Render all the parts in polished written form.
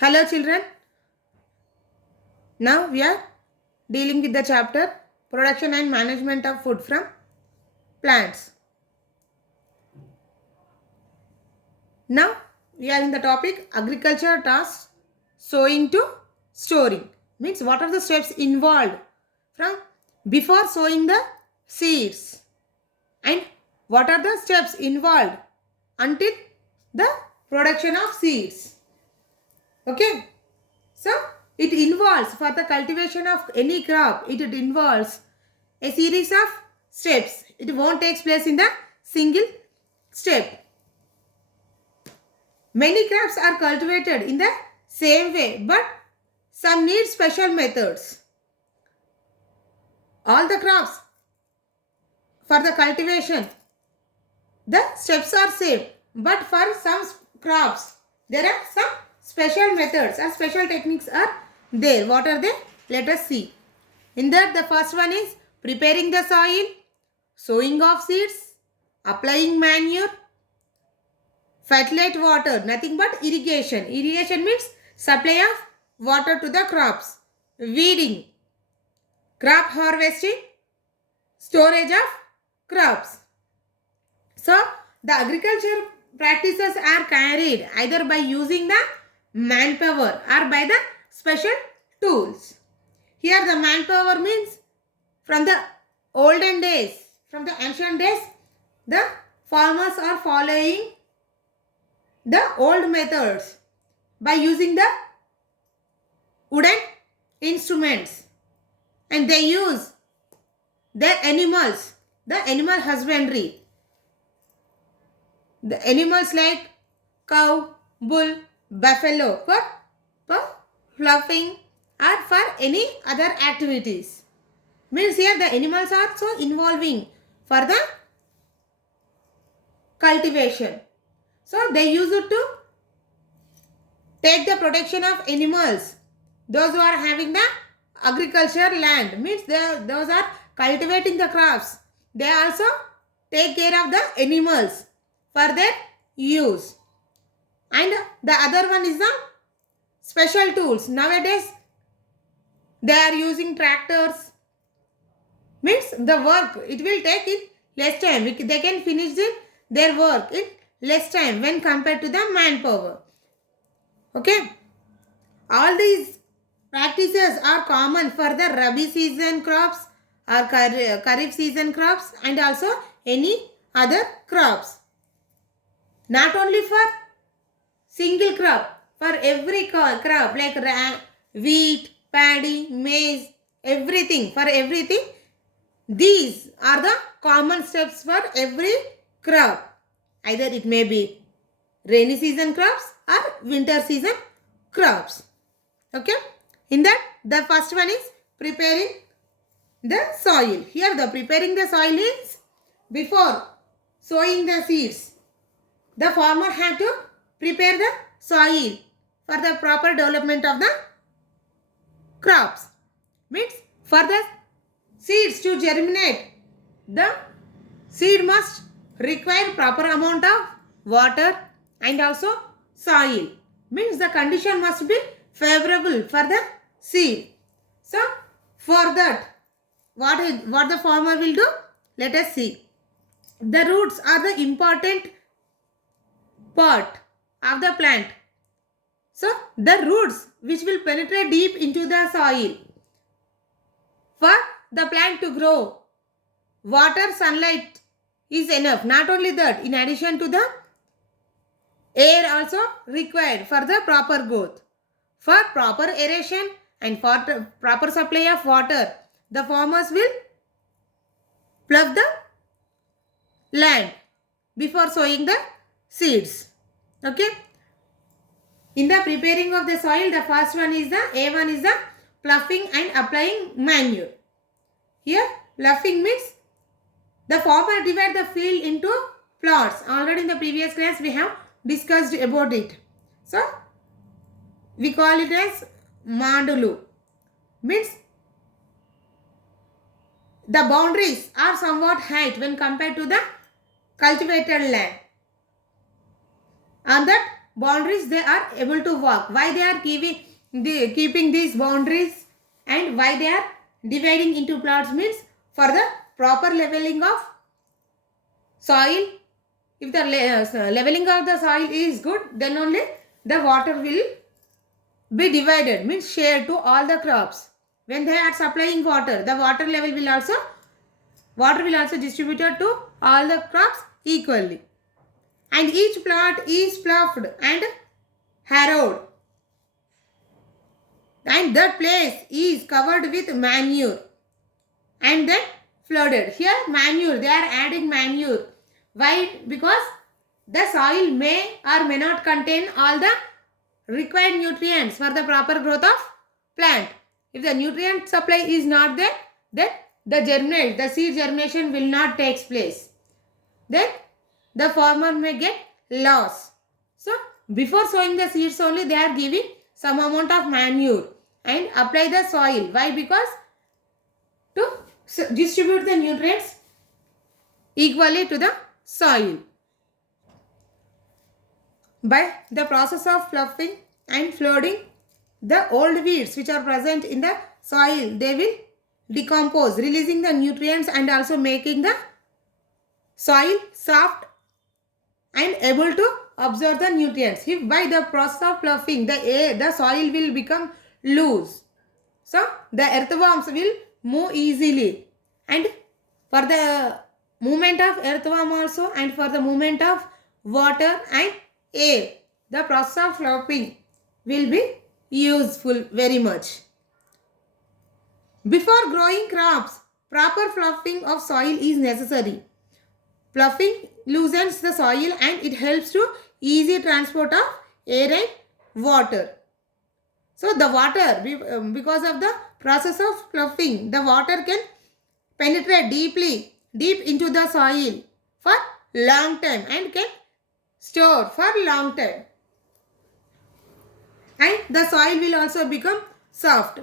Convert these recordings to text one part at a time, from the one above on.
Hello children. Now we are dealing with the chapter Production and Management of Food from Plants. Now we are in the topic Agriculture tasks sowing to storing. Means what are the steps involved from before sowing the seeds and what are the steps involved until the production of seeds. Okay. So, it involves for the cultivation of any crop, it involves a series of steps. It won't take place in the single step. Many crops are cultivated in the same way, but some need special methods. All the crops for the cultivation, the steps are same, but for some crops, there are some special methods or special techniques are there. What are they? Let us see. In that, the first one is preparing the soil, sowing of seeds, applying manure, fertilized water, nothing but irrigation. Irrigation means supply of water to the crops, weeding, crop harvesting, storage of crops. So, the agriculture practices are carried either by using the manpower or by the special tools. Here the manpower means from the olden days, from the ancient days, the farmers are following the old methods by using the wooden instruments and they use their animals, the animal husbandry. The animals like cow, bull, buffalo for fluffing or for any other activities. Means here the animals are also involving for the cultivation. So they use it to take the protection of animals. Those who are having the agriculture land means those are cultivating the crops. They also take care of the animals for their use. And the other one is the special tools. Nowadays they are using tractors. Means the work it will take in less time. They can finish their work in less time when compared to the manpower. Okay. All these practices are common for the Rabi season crops or Kharif season crops and also any other crops. Not only for single crop, for every crop like wheat, paddy, maize, everything, for everything. These are the common steps for every crop. Either it may be rainy season crops or winter season crops. Okay. In that, the first one is preparing the soil. Here the preparing the soil is before sowing the seeds. The farmer have to prepare the soil for the proper development of the crops. Means for the seeds to germinate, the seed must require proper amount of water and also soil. Means the condition must be favorable for the seed. So for that, what the farmer will do? Let us see. The roots are the important part of the plant. So the roots which will penetrate deep into the soil. For the plant to grow, water, sunlight is enough. Not only that, in addition to the air also required for the proper growth. For proper aeration and for proper supply of water, the farmers will plough the land before sowing the seeds. Okay. In the preparing of the soil, the first one is the A1 is the ploughing and applying manure. Here, ploughing means the farmer divide the field into plots. Already in the previous class we have discussed about it. So, we call it as mandulu. Means the boundaries are somewhat height when compared to the cultivated land. On that boundaries they are able to walk. Why they are keeping these boundaries and why they are dividing into plots means for the proper leveling of soil. If the leveling of the soil is good, then only the water will be divided, means shared to all the crops. When they are supplying water, the water will also distributed to all the crops equally. And each plot is ploughed and harrowed. And that place is covered with manure and then flooded. Here manure, they are adding manure. Why? Because the soil may or may not contain all the required nutrients for the proper growth of plant. If the nutrient supply is not there, then the seed germination will not take place. Then the farmer may get loss. So before sowing the seeds only they are giving some amount of manure and apply the soil. Why? Because to distribute the nutrients equally to the soil. By the process of ploughing and flooding, the old weeds which are present in the soil, they will decompose, releasing the nutrients and also making the soil soft and able to absorb the nutrients. If by the process of ploughing, the soil will become loose, so the earthworms will move easily. And for the movement of earthworm also and for the movement of water and air, the process of ploughing will be useful very much. Before growing crops, proper ploughing of soil is necessary. Ploughing loosens the soil and it helps to easy transport of air and water. So the water, because of the process of ploughing, the water can penetrate deep into the soil for long time and can store for long time. And the soil will also become soft.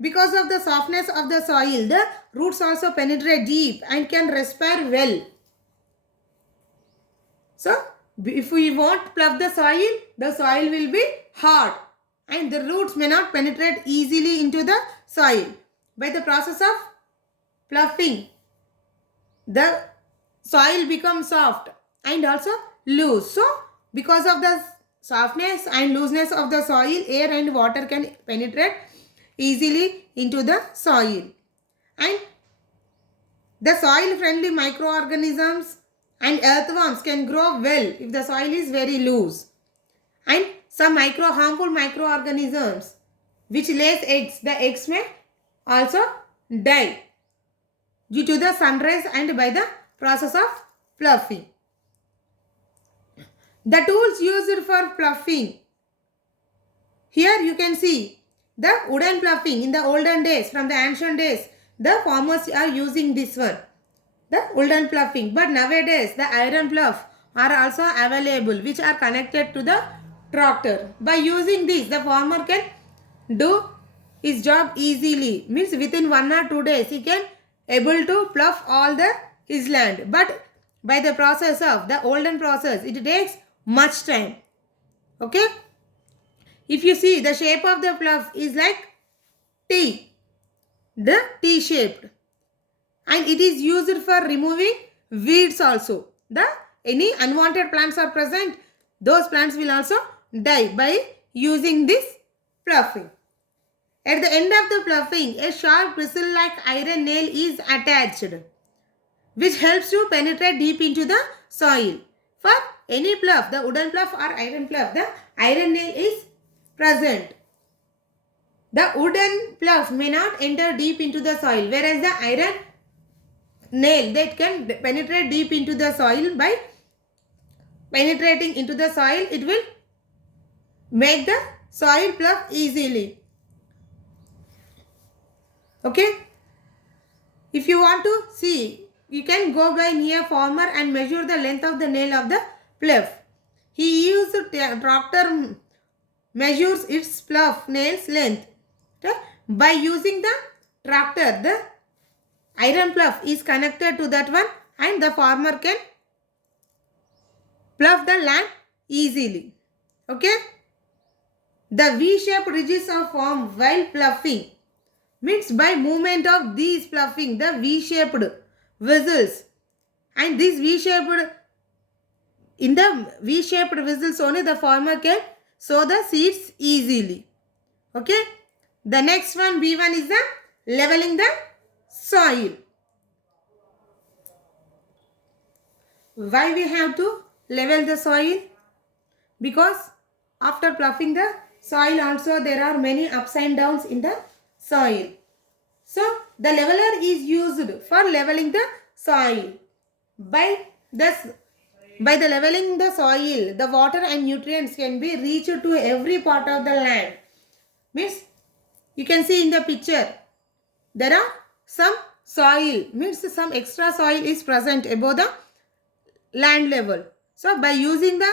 Because of the softness of the soil, the roots also penetrate deep and can respire well. So, if we won't plough the soil will be hard and the roots may not penetrate easily into the soil. By the process of ploughing, the soil becomes soft and also loose. So, because of the softness and looseness of the soil, air and water can penetrate easily into the soil. And the soil-friendly microorganisms and earthworms can grow well if the soil is very loose. And some harmful microorganisms which lays eggs, the eggs may also die due to the sunrise and by the process of ploughing. The tools used for ploughing. Here you can see the wooden ploughing in the olden days, from the ancient days, the farmers are using this one, the wooden ploughing. But nowadays the iron plough are also available which are connected to the tractor. By using this, the farmer can do his job easily. Means within 1 or 2 days he can able to plough all his land. But by the process of the olden process, it takes much time. Okay. If you see, the shape of the plough is like T, the T shaped, and it is used for removing weeds also. Any unwanted plants are present, those plants will also die by using this ploughing. At the end of the ploughing, a sharp bristle like iron nail is attached, which helps to penetrate deep into the soil. For any plough, the wooden plough or iron plough, the iron nail is present. The wooden plough may not enter deep into the soil, whereas the iron nail that can penetrate deep into the soil. By penetrating into the soil, it will make the soil plough easily. Okay. If you want to see, you can go by near farmer and measure the length of the nail of the plough. He used tractor measures its plough nail's length. Okay? By using the tractor, the iron plough is connected to that one and the farmer can plough the land easily. Okay. The V-shaped ridges are formed while ploughing. Means by movement of these ploughing, the V-shaped vessels. And this V-shaped, in the V-shaped vessels only the farmer can sow the seeds easily. Okay. The next one, B1, is the leveling the soil. Why we have to level the soil? Because after ploughing the soil also there are many ups and downs in the soil. So the leveler is used for leveling the soil. By the leveling the soil, the water and nutrients can be reached to every part of the land. Means you can see in the picture, there are some soil, means some extra soil is present above the land level. So by using the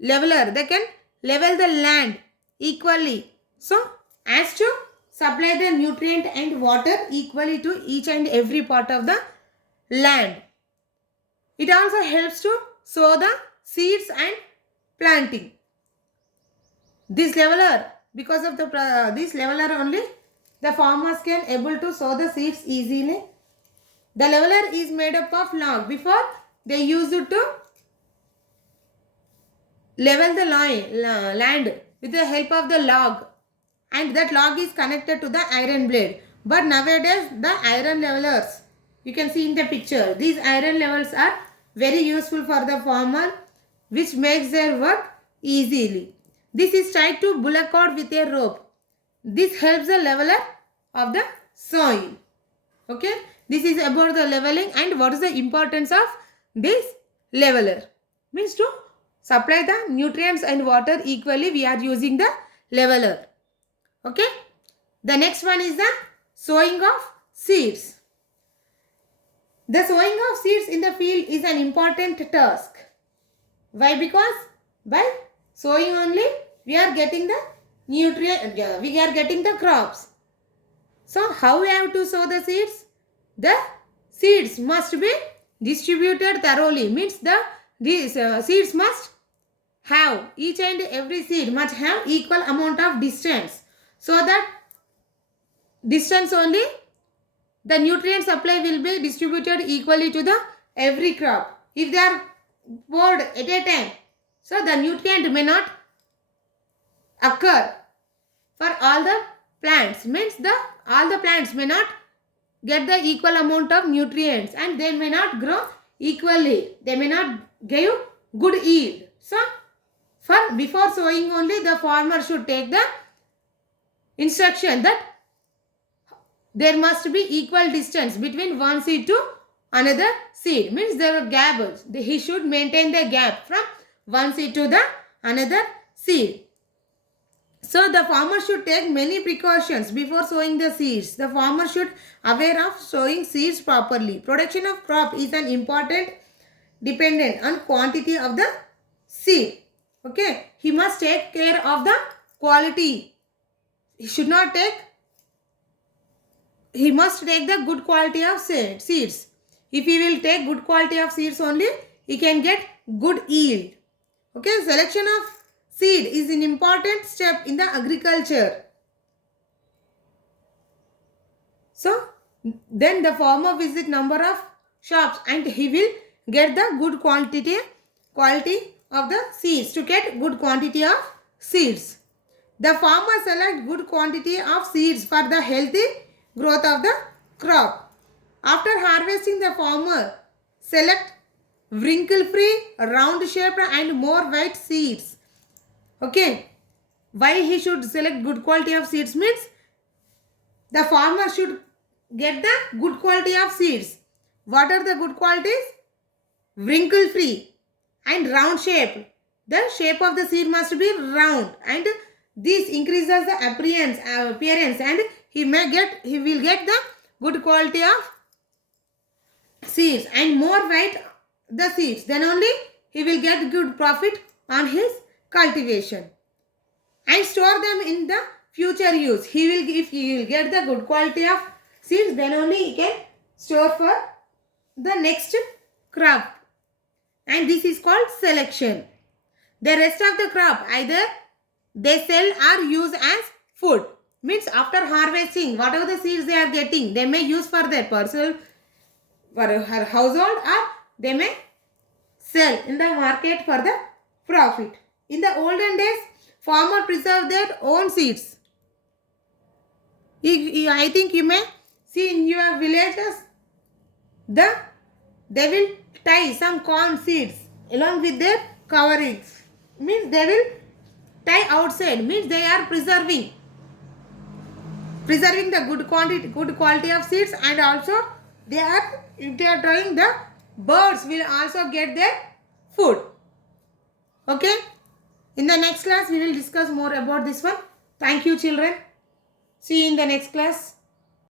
leveler, they can level the land equally. So as to supply the nutrient and water equally to each and every part of the land. It also helps to sow the seeds and planting. This leveler, because of this leveler only, the farmers can able to sow the seeds easily. The leveler is made up of log. Before they used it to level the land with the help of the log, and that log is connected to the iron blade. But nowadays the iron levelers, you can see in the picture, these iron levels are very useful for the farmer, which makes their work easily. This is tied to bullock cord with a rope. This helps the leveler of the soil. Okay, this is about the leveling and what is the importance of this leveler. Means to supply the nutrients and water equally, we are using the leveler. Okay. The next one is the sowing of seeds. The sowing of seeds in the field is an important task. Why? Because by sowing only we are getting the we are getting the crops. So how we have to sow the seeds? The seeds must be distributed thoroughly. Means these seeds must have, each and every seed must have equal amount of distance, so that distance only the nutrient supply will be distributed equally to the every crop. If they are poured at a time, so the nutrient may not occur for all the plants. Means all the plants may not get the equal amount of nutrients and they may not grow equally. They may not give good yield. So before sowing only the farmer should take the instruction that there must be equal distance between one seed to another seed. Means there are gaps. He should maintain the gap from one seed to the another seed. So the farmer should take many precautions before sowing the seeds. The farmer should aware of sowing seeds properly. Production of crop is an important dependent on quantity of the seed. Okay. He must take care of the quality. He must take the good quality of seeds. If he will take good quality of seeds only, he can get good yield. Okay. Selection of seed is an important step in the agriculture. So then the farmer visit number of shops and he will get the good quality of the seeds. To get good quantity of seeds, the farmer select good quantity of seeds for the healthy growth of the crop. After harvesting, the farmer select wrinkle-free, round-shaped and more white seeds. Okay. Why he should select good quality of seeds? Means the farmer should get the good quality of seeds. What are the good qualities? Wrinkle-free and round-shaped. The shape of the seed must be round, and this increases the appearance and he will get the good quality of seeds, and more white the seeds, then only he will get good profit on his cultivation, and store them in the future use. If he will get the good quality of seeds, then only he can store for the next crop, and this is called selection. The rest of the crop either they sell or use as food. Means after harvesting, whatever the seeds they are getting, they may use for their personal, for her household, or they may sell in the market for the profit. In the olden days, farmer preserved their own seeds. I think you may see in your villages, they will tie some corn seeds along with their coverings. Means they will tie outside. Means they are preserving the good quality of seeds, and also if they are trying, the birds will also get their food. Okay. In the next class, we will discuss more about this one. Thank you, children. See you in the next class.